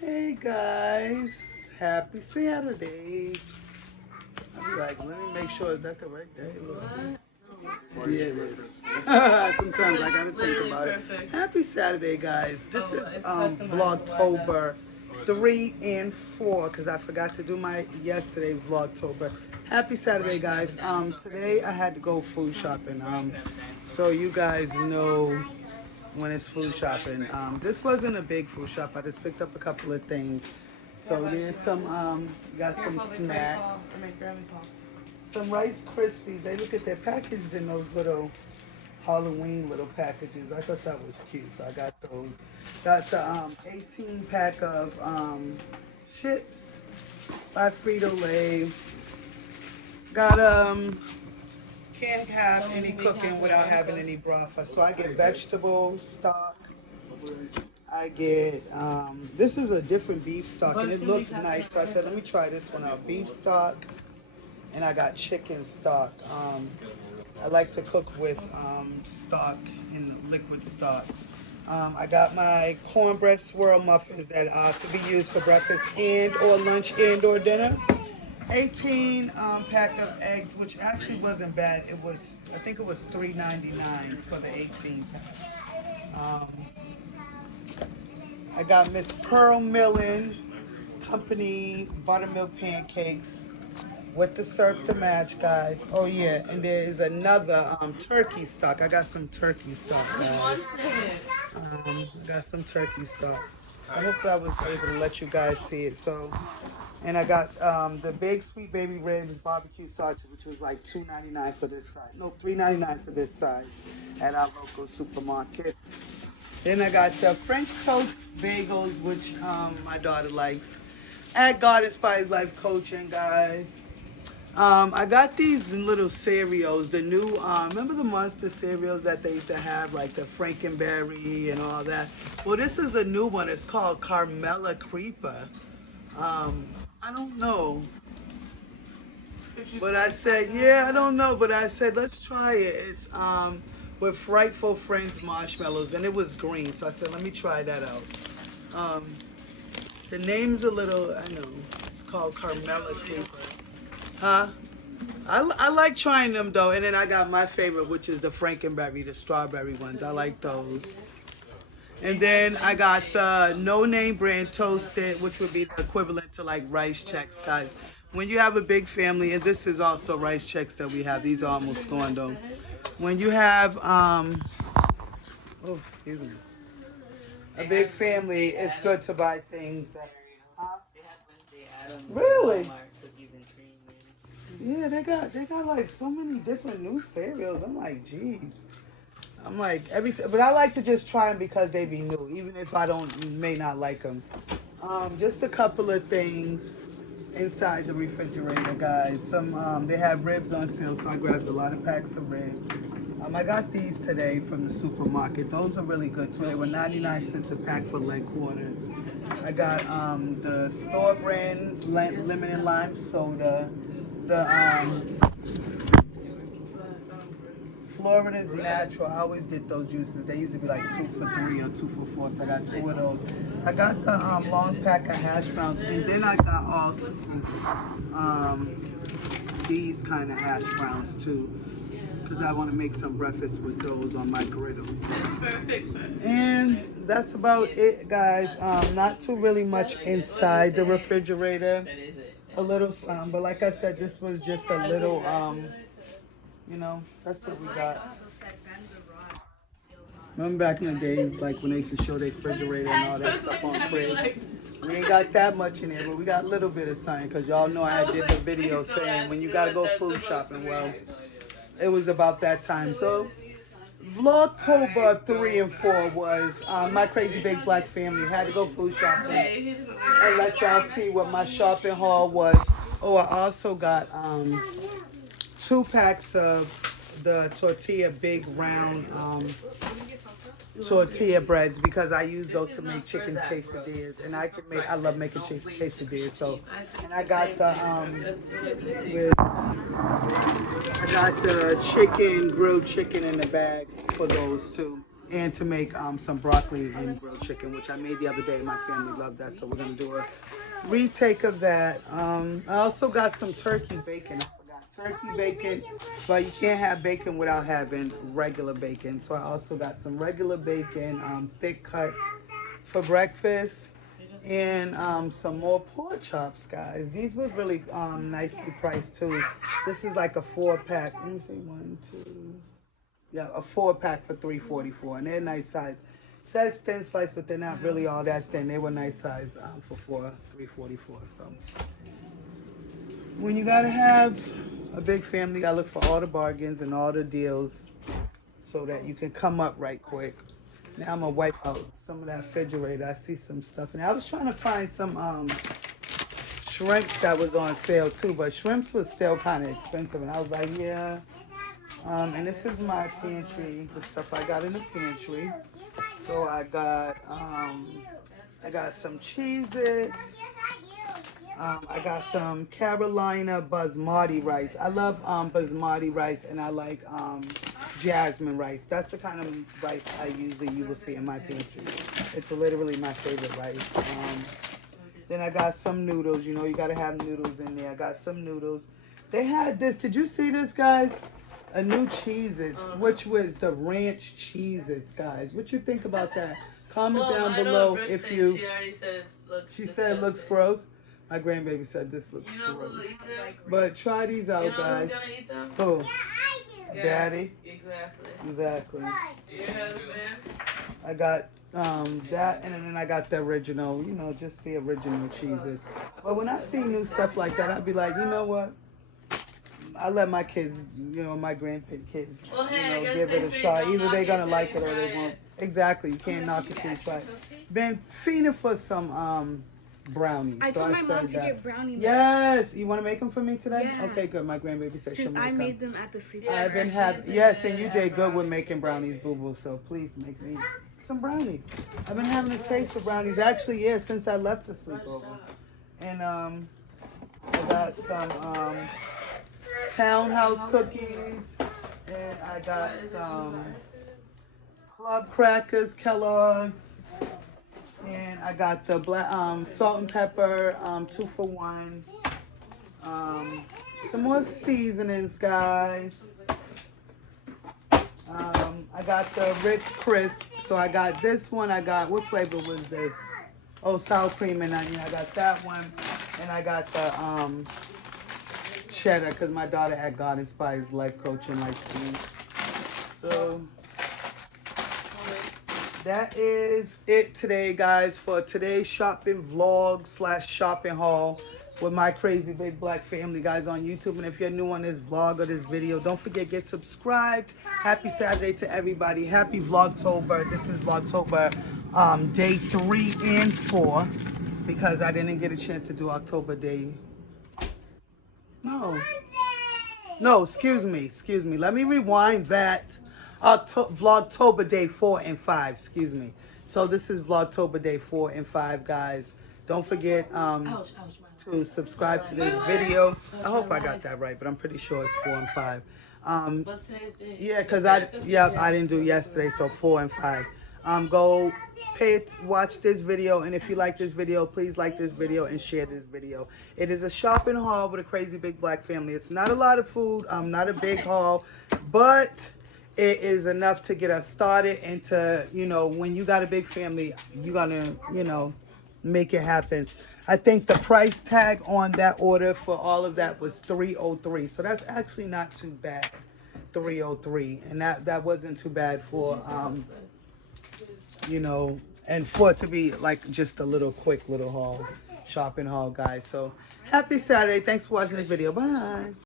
Hey guys, happy Saturday. I'll be like, let me make sure is that the right day? Look. Yeah, it is. Sometimes I gotta think about it. Happy Saturday, guys. This is Vlogtober 3 and 4 because I forgot to do my yesterday Vlogtober. Happy Saturday, guys. Today I had to go food shopping. So you guys know when it's food shopping. This wasn't a big food shop. I just picked up a couple of things. So there's some got some snacks. Some Rice Krispies. They look at their packages in those little Halloween little packages. I thought that was cute, so I got those. Got the 18 pack of chips by Frito Lay. Got can't have any cooking without having any broth. So I get vegetable stock. I get this is a different beef stock and it looks nice. So I said let me try this one out. Beef stock, and I got chicken stock. I like to cook with stock in liquid stock. I got my cornbread swirl muffins that could be used for breakfast and or lunch and or dinner. 18 pack of eggs, which actually wasn't bad. It was, I think it was $3.99 for the 18 pack. I got Miss Pearl Millen Company buttermilk pancakes with the syrup to match, guys. Oh yeah, and there is another turkey stock. I got some turkey stock, guys. Got some turkey stock. I hope I was able to let you guys see it. So, and I got the big sweet baby ribs barbecue sausage, which was like $2.99 for this side. No, $3.99 for this side at our local supermarket. Then I got the French toast bagels, which my daughter likes. At God Inspires Life Coaching, guys. I got these little cereals, the new, remember the Monster cereals that they used to have, like the Frankenberry and all that? Well, this is a new one. It's called Carmela Creeper. I don't know. But I said, yeah, I don't know. But I said, let's try it. It's with Frightful Friends marshmallows, and it was green. So I said, let me try that out. Um, the name's a little, I know. It's called Carmela Creeper. Huh? I like trying them though, and then I got my favorite, which is the Frankenberry, the strawberry ones. I like those. And then I got the no name brand toasted, which would be the equivalent to like Rice Chex, guys. When you have a big family, and this is also Rice Chex that we have. These are almost gone though. When you have oh excuse me, a big family, it's good to buy things. Really? Yeah, they got like so many different new cereals. I'm like, geez. I'm like but I like to just try them because they be new, even if I don't may not like them. Just a couple of things inside the refrigerator, guys. Some they have ribs on sale, so I grabbed a lot of packs of ribs. I got these today from the supermarket. Those are really good too. They were 99 cents a pack for leg quarters. I got the store brand lemon and lime soda. The Florida's Natural. I always get those juices. They used to be like 2 for 3 or 2 for 4. So I got 2 of those. I got the long pack of hash browns, and then I got also these kind of hash browns too, because I want to make some breakfast with those on my griddle. And that's about it, guys. Not too really much inside the refrigerator. A little some, but like I said, this was just a little you know, that's what we got. Remember back in the days, like when they used to show their refrigerator and all that stuff on fridge? We ain't got that much in there, but we got a little bit of something, because y'all know I did the video saying when you got to go food shopping, well, it was about that time. So, Vlogtober 3 and 4 was my crazy big black family. Had to go food shopping and let y'all see what my shopping haul was. Oh, I also got 2 packs of the tortilla big round tortilla breads, because I use those to make chicken quesadillas, and I love making chicken quesadillas. So, and I got the chicken, grilled chicken in the bag for those too. and to make some broccoli and grilled chicken, which I made the other day. My family loved that, so we're gonna do a retake of that. I also got some turkey bacon. I forgot turkey bacon, but you can't have bacon without having regular bacon. So I also got some regular bacon, thick cut for breakfast, and some more pork chops, guys. These were really nicely priced too. This is like a 4-pack. Let me see, 1, 2. Yeah, a 4-pack for $3.44, and they're nice size. Says thin slice, but they're not really all that thin. They were nice size for $3.44. So when you gotta have a big family, you gotta look for all the bargains and all the deals so that you can come up right quick. Now I'm gonna wipe out some of that refrigerator. I see some stuff, and I was trying to find some shrimps that was on sale too, but shrimps was still kind of expensive, and I was like, yeah. And this is my pantry, the stuff I got in the pantry. So I got some Cheez-Its. I got some Carolina basmati rice. I love basmati rice, and I like jasmine rice. That's the kind of rice you will see in my pantry. It's literally my favorite rice. Then I got some noodles. You know, you gotta have noodles in there. I got some noodles. They had this. Did you see this, guys? A new Cheez-Its, which was the ranch Cheez-Its, guys. What you think about that? Comment down below if you. She already said it looks. She said it looks gross. My grandbaby said this looks gross. But try these out, guys. Who's gonna eat them? Who? Yeah, Daddy. Exactly. Your husband. I got that, and then I got the original. You know, just the original Cheez-Its. But when I see new stuff like that, I'd be like, you know what? I let my kids, you know, my grandkids, you know, give it a shot. Either they're gonna like it or they won't. Exactly, you can't knock it till you try it. Been feeding for some brownies. I told my mom to get brownies. Yes, you want to make them for me today? Yeah. Okay, good. My grandbaby said she'll make them. I made them at the sleep. I've been having, yes, and you did good with making brownies, boo boo. So please make me some brownies. I've been having a taste for brownies. Actually, yeah, since I left the sleepover. And I got some Townhouse cookies, and I got some Club Crackers, Kellogg's, and I got the black salt and pepper 2 for $1. Some more seasonings, guys. I got the Ritz Crisp. So I got this one. I got, what flavor was this? Oh, sour cream and onion. I got that one, and I got the cheddar, because my daughter at God Inspires Life Coaching likes to eat. So that is it today, guys, for today's shopping vlog / shopping haul with my crazy big black family, guys, on YouTube. And if you're new on this vlog or this video, don't forget, get subscribed. Happy Saturday to everybody. Happy Vlogtober. This is Vlogtober day 3 and 4, because I didn't get a chance to do October day. No, excuse me. Let me rewind that. Vlogtober day 4 and 5, excuse me. So this is Vlogtober day 4 and 5, guys. Don't forget to subscribe to this video. I hope I got that right, but I'm pretty sure it's 4 and 5. What's today's date? Yeah, because I didn't do yesterday, so 4 and 5. Go watch this video, and if you like this video, please like this video and share this video. It is a shopping haul with a crazy big black family. It's not a lot of food, not a big haul, but it is enough to get us started, and to, you know, when you got a big family, you gotta, you know, make it happen. I think the price tag on that order for all of that was $303, so that's actually not too bad. $303, and that wasn't too bad for you know, and for it to be like just a little quick little haul, shopping haul, guys. So happy Saturday. Thanks for watching this video. Bye.